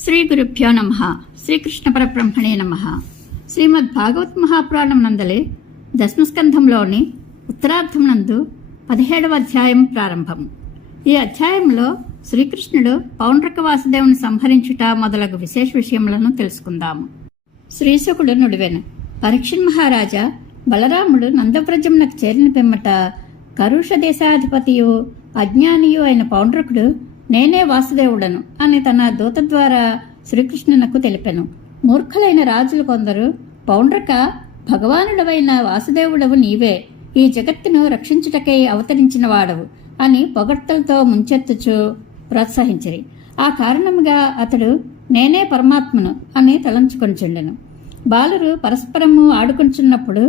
శ్రీ గురుభ్యో నమః. శ్రీకృష్ణ పరబ్రహ్మణే నమః. శ్రీమద్ భాగవత్ మహాపురాణం నందలి దశమస్కంధంలోని ఉత్తరార్థం నందు 17వ అధ్యాయం ప్రారంభం. ఈ అధ్యాయంలో శ్రీకృష్ణుడు పౌండ్రక వాసుదేవుని సంహరించుట మొదలగు విశేష విషయములను తెలుసుకుందాము. శ్రీశుకుడు నుడివెను. పరీక్షణ్ మహారాజా, బలరాముడు నందవ్రజమునకు చేరిన పిమ్మట కరుష దేశాధిపతియు అజ్ఞానియు అయిన పౌండ్రకుడు నేనే వాసుదేవుడను అని తన దూత ద్వారా శ్రీకృష్ణునకు తెలిపెను. మూర్ఖులైన రాజులు కొందరు, పౌండ్రక, భగవానుడవైన వాసుదేవుడవు నీవే, ఈ జగత్తును రక్షించుటకై అవతరించిన వాడవు అని పొగడ్తలతో ముంచెత్తుచు ప్రోత్సహించిరి. ఆ కారణముగా అతడు నేనే పరమాత్మను అని తలంచుకొనిచుండెను. బాలురు పరస్పరము ఆడుకొంచున్నప్పుడు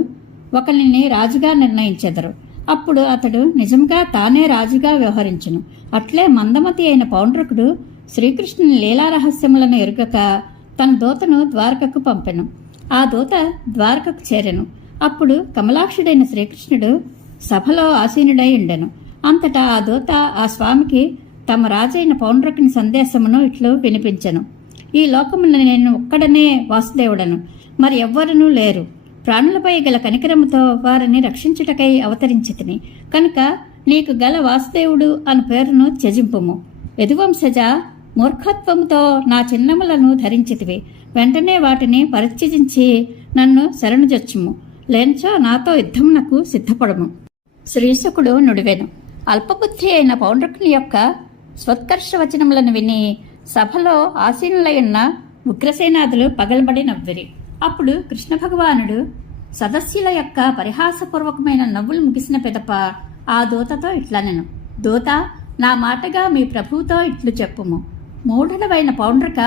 ఒకరిని రాజుగా నిర్ణయించెదరు. అప్పుడు అతడు నిజంగా తానే రాజుగా వ్యవహరించును. అట్లే మందమతి అయిన పౌండ్రకుడు శ్రీకృష్ణుని లీలారహస్యములను ఎరుగక తన దూతను ద్వారకకు పంపెను. ఆ దూత ద్వారకకు చేరెను. అప్పుడు కమలాక్షుడైన శ్రీకృష్ణుడు సభలో ఆసీనుడై ఉండెను. అంతటా ఆ దూత ఆ స్వామికి తమ రాజైన పౌండ్రకుని సందేశమును ఇట్లు వినిపించెను. ఈ లోకమున నేను ఒక్కడనే వాసుదేవుడను, మరి ఎవ్వరూ లేరు. ప్రాణులపై గల కనికరముతో వారిని రక్షించుటకై అవతరించితిని కనుక నీకు గల వాసుదేవుడు అను పేరును త్యజింపుము. యదువంశజ, మూర్ఖత్వముతో నా చిన్నములను ధరించితివి. వెంటనే వాటిని పరిత్యజించి నన్ను శరణుజొచ్చుము, లేనిచో నాతో యుద్ధమునకు సిద్ధపడము. శ్రీశుకుడు నుడివెను. అల్పబుద్ధి అయిన పౌండ్రకుని యొక్క స్వత్కర్ష వచనములను విని సభలో ఆసీనులైన ఉగ్రసేనాదులు పగలబడి నవ్విరి. అప్పుడు కృష్ణ భగవానుడు సదస్యుల యొక్క పరిహాసపూర్వకమైన నవ్వులు ముగిసిన పిదప ఆ దూతతో ఇట్లనెను. దూత, నా మాటగా మీ ప్రభువుతో ఇట్లు చెప్పుము. మూఢుడవైన పౌండ్రక,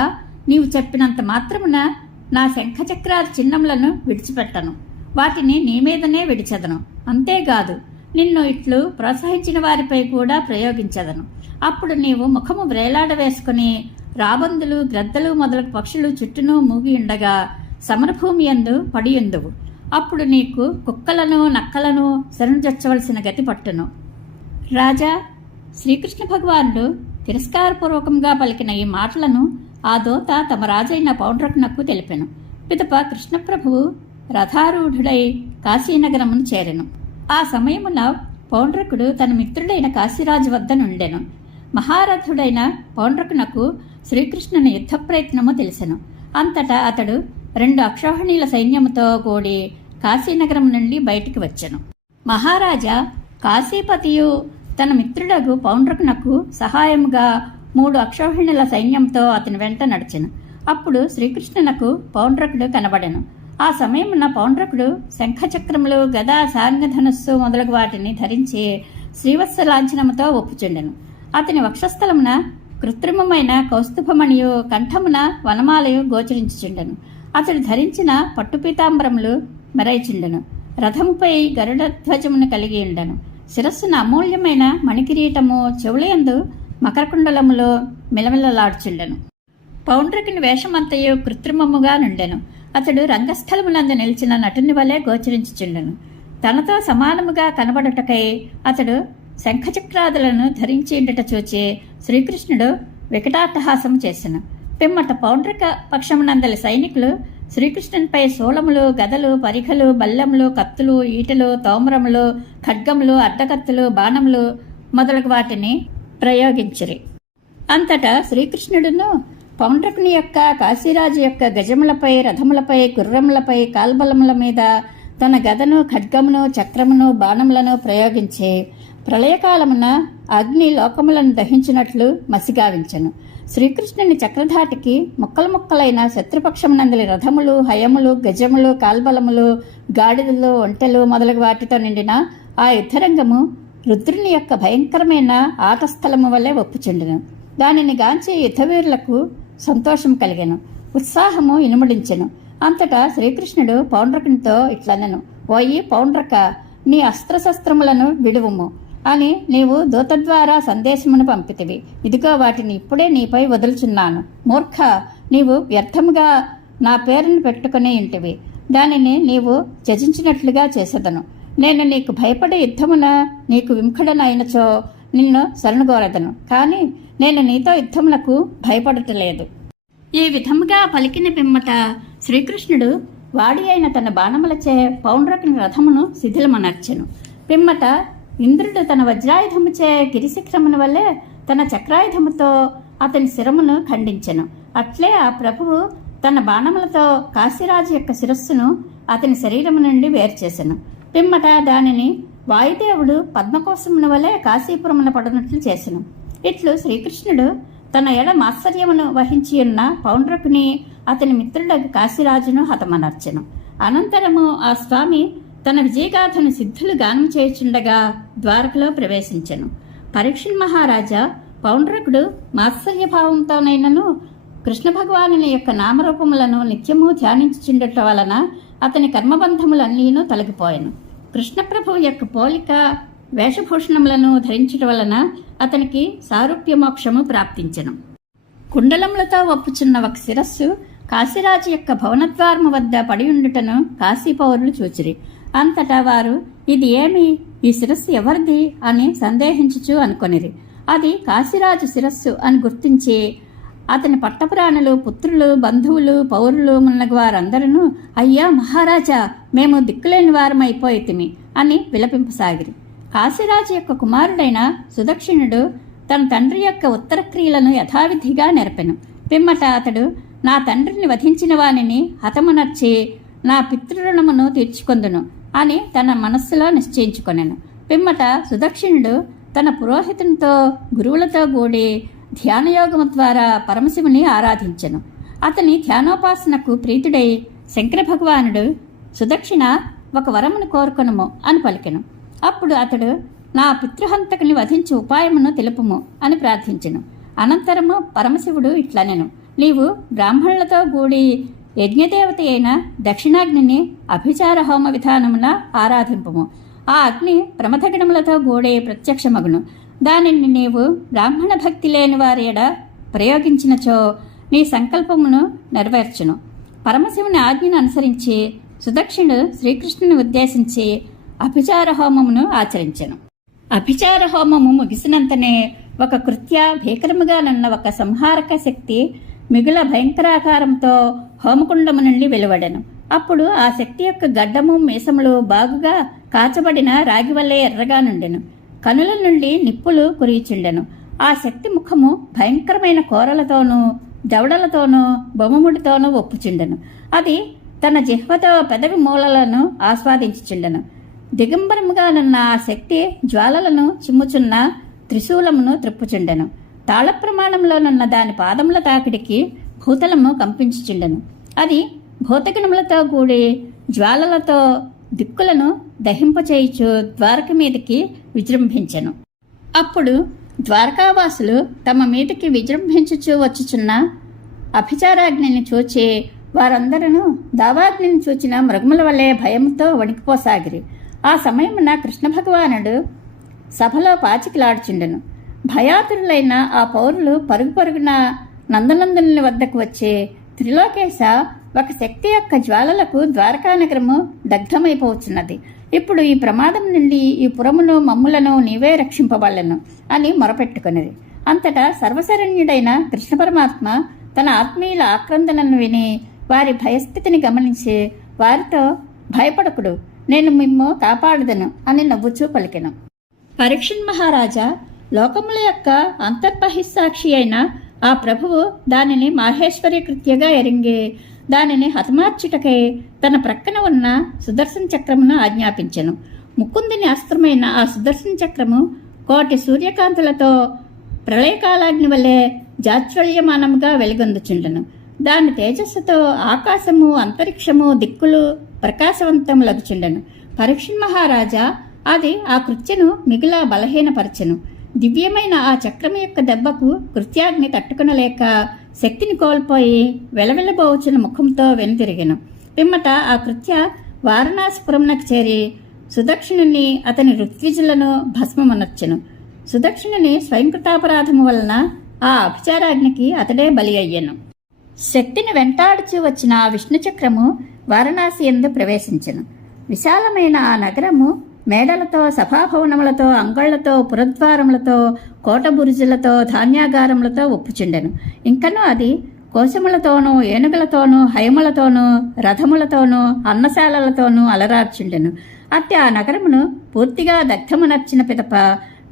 నీవు చెప్పినంత మాత్రమున నా శంఖచక్రాది చిన్నములను విడిచిపెట్టను. వాటిని నీ మీదనే విడిచెదను. అంతేకాదు, నిన్ను ఇట్లు ప్రోత్సహించిన వారిపై కూడా ప్రయోగించెదను. అప్పుడు నీవు ముఖము వ్రేలాడవేసుకుని రాబందులు, గ్రద్దలు మొదలగు పక్షులు చుట్టూను మూగి ఉండగా సమరభూమి యందు పడియుందువు. అప్పుడు నీకు కుక్కలను, నక్కలను శరణుజొచ్చవలసిన గతి పట్టును. రాజా, శ్రీకృష్ణ భగవానుడు తిరస్కారపూర్వకంగా పలికిన ఈ మాటలను ఆ దూత తమ రాజైన పౌండ్రకునకు తెలిపెను. పిదప కృష్ణప్రభువు రథారూఢుడై కాశీనగరమును చేరెను. ఆ సమయమున పౌండ్రకుడు తన మిత్రుడైన కాశీరాజు వద్ద నుండెను. మహారథుడైన పౌండ్రకునకు శ్రీకృష్ణుని యుద్ధ ప్రయత్నము తెలిసెను. అంతటా అతడు 2 అక్షౌహిణీల సైన్యముతో కూడి కాశీనగరం నుండి బయటికి వచ్చెను. మహారాజా, కాశీపతియు తన మిత్రుడగు పౌండ్రకునకు సహాయముగా 3 అక్షౌహిణీల సైన్యంతో అతని వెంట నడిచెను. అప్పుడు శ్రీకృష్ణునకు పౌండ్రకుడు కనబడెను. ఆ సమయమున పౌండ్రకుడు శంఖచక్రములు, గద, సాంగధనుస్సు మొదలగు వాటిని ధరించి శ్రీవత్స లాంఛనముతో ఒప్పుచుండెను. అతని వక్షస్థలమున కృత్రిమమైన కౌస్తుభమణియు, కంఠమున వనమాలయు గోచరించుచుండెను. అతడు ధరించిన పట్టుపీతాంబరములు మెరైచుండెను. రథముపై గరుడ ధ్వజమును కలిగి ఉండెను. శిరస్సున అమూల్యమైన మణికిరీటము, చెవులయందు మకరకుండలములో మిలమిలలాడుచుండెను. పౌండ్రకుని వేషమంతయు కృత్రిమముగా నుండెను. అతడు రంగస్థలమునందు నిలిచిన నటుని వలె గోచరించుచుండెను. తనతో సమానముగా కనబడుటకై అతడు శంఖచక్రాదులను ధరించి ఉండుట చూచి శ్రీకృష్ణుడు వికటాట్టహాసము చేసెను. పిమ్మట పౌండ్రక పక్షమునందలి సైనికులు శ్రీకృష్ణునిపై శూలములు, గదలు, పరిఘలు, బల్లెములు, కత్తులు, ఈటెలు, తోమరములు, ఖడ్గములు, అడ్డకత్తులు, బాణములు మొదలగు వాటిని ప్రయోగించిరి. అంతటా శ్రీకృష్ణుడును పౌండ్రకుని యొక్క, కాశీరాజు యొక్క గజములపై, రథములపై, గుర్రములపై, కాల్బలముల మీద తన గదను, ఖడ్గమును, చక్రమును, బాణములను ప్రయోగించి ప్రళయకాలమున అగ్ని లోకములను దహించినట్లు మసిగావించెను. శ్రీకృష్ణుని చక్రధాటికి ముక్కలు ముక్కలైన శత్రుపక్షమునందలి రథములు, హయములు, గజములు, కాల్బలములు, గాడిదలు, ఒంటెలు మొదలగు వాటితో నిండిన ఆ యుద్ధరంగము రుద్రుని యొక్క భయంకరమైన ఆటస్థలము వల్లే ఒప్పుచుండెను. దానిని గాంచి యుద్ధవీరులకు సంతోషం కలిగెను, ఉత్సాహము ఇనుమడించెను. అంతటా శ్రీకృష్ణుడు పౌండ్రకునితో ఇట్లనెను. ఓయి పౌండ్రక, నీ అస్త్రశస్త్రములను విడువుము అని నీవు దూత ద్వారా సందేశమును పంపితివి. ఇదిగో వాటిని ఇప్పుడే నీపై వదులుచున్నాను. మూర్ఖ, నీవు వ్యర్థముగా నా పేరును పెట్టుకుని ఇంటివి. దానిని నీవు త్యజించినట్లుగా చేసేదను. నేను నీకు భయపడే యుద్ధమున నీకు విముఖుడనైనచో నిన్ను శరణుగోరదను. కానీ నేను నీతో యుద్ధములకు భయపడటలేదు. ఈ విధముగా పలికిన పిమ్మట శ్రీకృష్ణుడు వాడి అయిన తన బాణములచే పౌండ్రకుని రథమును శిథిలమనర్చెను. పిమ్మట ఇంద్రుడు తన వజ్రాయుధముచే గిరిశిఖరమును వల్లే తన చక్రాయుధముతో అతని శిరమును ఖండించెను. అట్లే ఆ ప్రభువు తన బాణములతో కాశీరాజు యొక్క శిరస్సును అతని శరీరము నుండి వేరుచేసెను. పిమ్మట దానిని వాయుదేవుడు పద్మకోశమును వలె కాశీపురమున పడినట్లు చేసెను. ఇట్లు శ్రీకృష్ణుడు తన ఎడ మాత్సర్యమును వహించి ఉన్న పౌండ్రకుని అతని మిత్రుడగు కాశీరాజును హతమనర్చెను. అనంతరము ఆ స్వామి తన విజయగాథను సిద్ధులు గానం చేయుచుండగా ద్వారకలో ప్రవేశించెను. పరీక్షణ్ మహారాజా పౌండ్రకుడు మాత్సర్యభావంతోనైనను కృష్ణ భగవానుని యొక్క నామరూపములను నిత్యము ధ్యానించుచుండట వలన అతని కర్మబంధములన్నీను తొలగిపోయెను. కృష్ణప్రభువు యొక్క పోలిక వేషభూషణములను ధరించడం వలన అతనికి సారూప్యమోక్షము ప్రాప్తించెను. కుండలములతో ఒప్పుచున్న ఒక శిరస్సు కాశీరాజు యొక్క భవనద్వారము వద్ద పడి ఉండుటను కాశీపౌరులు చూచిరి. అంతటా వారు ఇది ఏమి, ఈ శిరస్సు ఎవరిది అని సందేహించుచు అనుకొనిరి. అది కాశీరాజు శిరస్సు అని గుర్తించి అతని పట్టపురాణులు, పుత్రులు, బంధువులు, పౌరులు మున్నగు వారందరూ అయ్యా మహారాజా, మేము దిక్కులేని వారమైపోయితిమి అని విలపింపసాగిరి. కాశీరాజు యొక్క కుమారుడైన సుదక్షిణుడు తన తండ్రి యొక్క ఉత్తర క్రియలను యథావిధిగా నెరపెను. పిమ్మట అతడు నా తండ్రిని వధించిన వానిని హతమునర్చి నా పితృరుణమును తీర్చుకొందును అని తన మనస్సులో నిశ్చయించుకొనెను. పిమ్మట సుదక్షిణుడు తన పురోహితునితో గురువులతో కూడి ధ్యానయోగము ద్వారా పరమశివుని ఆరాధించెను. అతని ధ్యానోపాసనకు ప్రీతుడై శంకర భగవానుడు సుదక్షిణ ఒక వరమును కోరుకొనుము అని పలికెను. అప్పుడు అతడు నా పితృహంతకుని వధించి ఉపాయమును తెలుపుము అని ప్రార్థించెను. అనంతరము పరమశివుడు ఇట్లనెను, నీవు బ్రాహ్మణులతో కూడి యజ్ఞదేవత అయిన దక్షిణాగ్నిని అభిచార హోమ విధానమున ఆరాధింపుము. ఆ అగ్ని ప్రమథగణములతో కూడి ప్రత్యక్షమగును. దానిని నీవు బ్రాహ్మణ భక్తి లేని వారి ఎడ ప్రయోగించినచో నీ సంకల్పమును నెరవేర్చును. పరమశివుని ఆజ్ఞను అనుసరించి సుదక్షిణుడు శ్రీకృష్ణుని ఉద్దేశించి అభిచార హోమమును ఆచరించెను. అభిచార హోమము ముగిసినంతనే ఒక కృత్య భీకరముగానున్న ఒక సంహారక శక్తి మిగుల భయంకరాకారంతో హోమకుండము నుండి వెలువడెను. అప్పుడు ఆ శక్తి యొక్క గడ్డము మీసములు బాగుగా కాచబడిన రాగి వల్లే ఎర్రగా నుండెను. కనుల నుండి నిప్పులు కురియుచుండెను. ఆ శక్తి ముఖము భయంకరమైన కోరలతోనూ దవడలతోనూ బొమ్మముడితోనూ ఒప్పుచుండెను. అది తన జిహ్వతో పెదవి మూలలను ఆస్వాదించుచుండెను. దిగంబరముగానున్న ఆ శక్తి జ్వాలలను చిమ్ముచున్న త్రిశూలమును త్రిప్పుచుండెను. తాళప్రమాణంలోనున్న దాని పాదముల తాకిడికి భూతలము కంపించుచుండెను. అది భూతగణములతో కూడి జ్వాలలతో దిక్కులను దహింపచేయుచు ద్వారక మీదకి విజృంభించెను. అప్పుడు ద్వారకావాసులు తమ మీదకి విజృంభించుచు వచ్చుచున్న అభిచారాగ్నిని చూచి వారందరూ దావాగ్నిని చూచిన మృగముల వలె భయంతో వణికిపోసాగిరి. ఆ సమయమున కృష్ణ భగవానుడు సభలో పాచికిలాడుచుండెను. భయాతురులైన ఆ పౌరులు పరుగు పరుగున నందనందనుని వద్దకు వచ్చి, త్రిలోకేశ, ఒక శక్తి యొక్క జ్వాలలకు ద్వారకానగరము దగ్ధమైపోవచ్చున్నది. ఇప్పుడు ఈ ప్రమాదం నుండి ఈ పురమును మమ్ములను నీవే రక్షింపబడలను అని మొరపెట్టుకునేది. అంతటా సర్వశరణ్యుడైన కృష్ణ పరమాత్మ తన ఆత్మీయుల ఆక్రందనను విని వారి భయస్థితిని గమనించి వారితో, భయపడకుడు, నేను మిమ్ము కాపాడుదను అని నవ్వుచూ పలికెను. పరీక్షణ్ మహారాజా లోకముల యొక్క అంతర్బహిస్సాక్షి అయిన ఆ ప్రభువు దానిని మాహేశ్వరి కృత్యగా ఎరింగి దానిని హతమార్చుటకై తన ప్రక్కన ఉన్న సుదర్శన చక్రమును ఆజ్ఞాపించెను. ముకుందిని అస్త్రమైన ఆ సుదర్శన చక్రము కోటి సూర్యకాంతులతో ప్రళయకాలాగ్ని వలె జాజ్వల్యమానముగా వెలుగొందుచుండెను. దాని తేజస్సుతో ఆకాశము, అంతరిక్షము, దిక్కులు ప్రకాశవంతములగుచుండెను. పరీక్షణ్ మహారాజా అది ఆ కృత్యను మిగుల బలహీనపరచెను. దివ్యమైన ఆ చక్రము యొక్క దెబ్బకు కృత్యాగ్ని తట్టుకునలేక శక్తిని కోల్పోయి వెలవెలబోచున్న ముఖంతో వెనుతిరిగెను. పిమ్మట ఆ కృత్య వారణాసిపురమునకు చేరి సుదక్షిణుని అతని ఋత్విజులను భస్మమనర్చెను. సుదక్షిణుని స్వయంకృతాపరాధము వలన ఆ అభిచారాగ్నికి అతడే బలి అయ్యెను. శక్తిని వెంటాడుచూ వచ్చిన ఆ విష్ణుచక్రము వారణాసి యందు ప్రవేశించెను. విశాలమైన ఆ నగరము మేడలతో, సభాభవనములతో, అంగళ్లతో, పురద్వారములతో, కోటబురుజులతో, ధాన్యాగారములతో ఒప్పుచుండెను. ఇంకనూ అది కోశములతోనూ ఏనుగులతోనూ హయములతోనూ రథములతోనూ అన్నశాలలతోనూ అలరార్చుండెను. అట్టి ఆ నగరమును పూర్తిగా దగ్ధమునర్చిన పిదప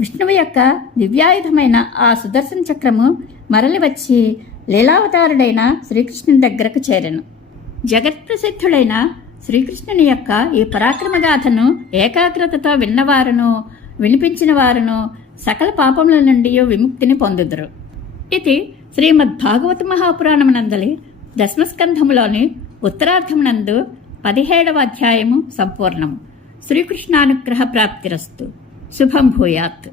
విష్ణువు యొక్క దివ్యాయుధమైన ఆ సుదర్శన చక్రము మరలి వచ్చి లీలావతారుడైన శ్రీకృష్ణుని దగ్గరకు చేరెను. జగత్ప్రసిద్ధుడైన శ్రీకృష్ణుని యొక్క ఈ పరాక్రమగాథను ఏకాగ్రతతో విన్నవారును వినిపించిన వారును సకల పాపముల నుండి విముక్తిని పొందుదురు. ఇది శ్రీమద్భాగవత మహాపురాణమునందలి దశమస్కంధములోని ఉత్తరార్ధమునందు 17వ అధ్యాయము సంపూర్ణము. శ్రీకృష్ణానుగ్రహ ప్రాప్తిరస్తు. శుభం భూయాత్.